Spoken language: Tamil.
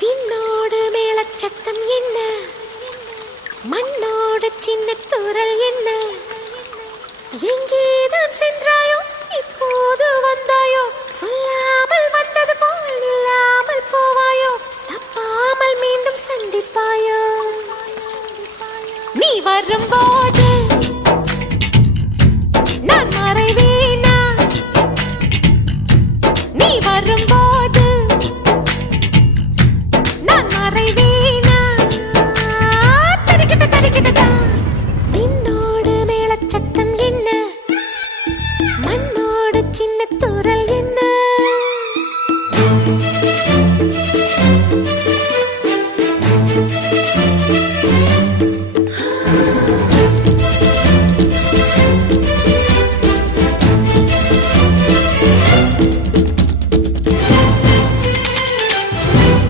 விண்ணோடு மேளச்சத்தம் என்ன, மண்ணோடு சின்ன தூரல் என்ன, எங்கேதான் சென்றாயோ இப்போது வந்தாயோ, சொல்லாமல் வந்தது போல் இல்லாமல் போவாயோ, தப்பாமல் மீண்டும் சந்திப்பாயோ, நீ வரும்போது